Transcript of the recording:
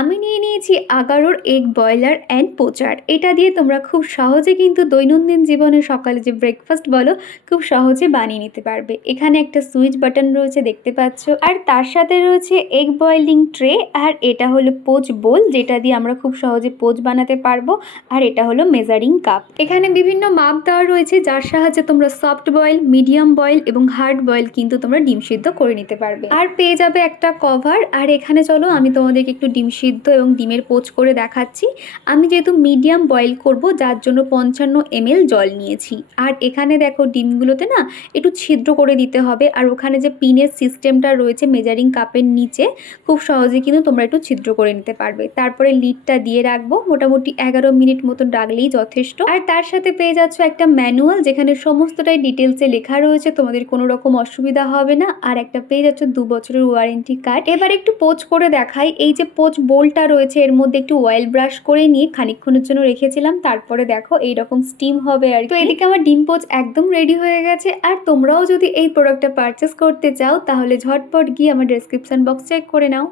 আমি নিয়ে নিয়েছি আগারোর এগ বয়লার অ্যান্ড পোচার। এটা দিয়ে তোমরা খুব সহজে কিন্তু দৈনন্দিন জীবনে সকালে যে ব্রেকফাস্ট বলো খুব সহজে বানিয়ে নিতে পারবে। এখানে একটা সুইচ বাটন রয়েছে দেখতে পাচ্ছ, আর তার সাথে রয়েছে এগ বয়েলিং ট্রে, আর এটা হলো পোচ বোল যেটা দিয়ে আমরা খুব সহজে পোচ বানাতে পারবো, আর এটা হলো মেজারিং কাপ। এখানে বিভিন্ন মাপ দেওয়া রয়েছে যার সাহায্যে তোমরা সফট বয়েল, মিডিয়াম বয়েল এবং হার্ড বয়েল কিন্তু তোমরা ডিম সিদ্ধ করে নিতে পারবে। আর পেয়ে যাবে একটা কভার। আর এখানে চলো আমি তোমাদেরকে একটু ডিম সিদ্ধ এবং ডিমের পোচ করে দেখাচ্ছি। আমি যেহেতু মিডিয়াম বয়েল করব যার জন্য 55 ml জল নিয়েছি। আর এখানে দেখো ডিমগুলোতে না একটু ছিদ্র করে দিতে হবে, আর ওখানে যে পিনের সিস্টেমটা রয়েছে মেজারিং কাপের নিচে খুব সহজে কিন্তু তোমরা একটু ছিদ্র করে নিতে পারবে। তারপরে লিডটা দিয়ে রাখবো, মোটামুটি 11 মিনিট মতন রাখলেই যথেষ্ট। আর তার সাথে পেয়ে যাচ্ছ একটা ম্যানুয়াল যেখানে সমস্তটাই ডিটেলসে লেখা রয়েছে, তোমাদের কোনো রকম অসুবিধা হবে না। আর একটা পেয়ে যাচ্ছ 2 বছরের ওয়ারেন্টি কার্ড। এবার একটু পোচ করে দেখাই। এই যে পোচ বোলটা রয়েছে এর মধ্যে একটু অয়েল ব্রাশ করে নিয়ে খানিকক্ষণের জন্য রেখেছিলাম, তারপরে দেখো এইরকম স্টিম হবে। আর তো এদিকে আমার ডিম পোচ একদম রেডি হয়ে গেছে। আর তোমরাও যদি এই প্রোডাক্টটা পারচেস করতে চাও তাহলে ঝটপট গিয়ে আমার ডেসক্রিপশন বক্স চেক করে নাও।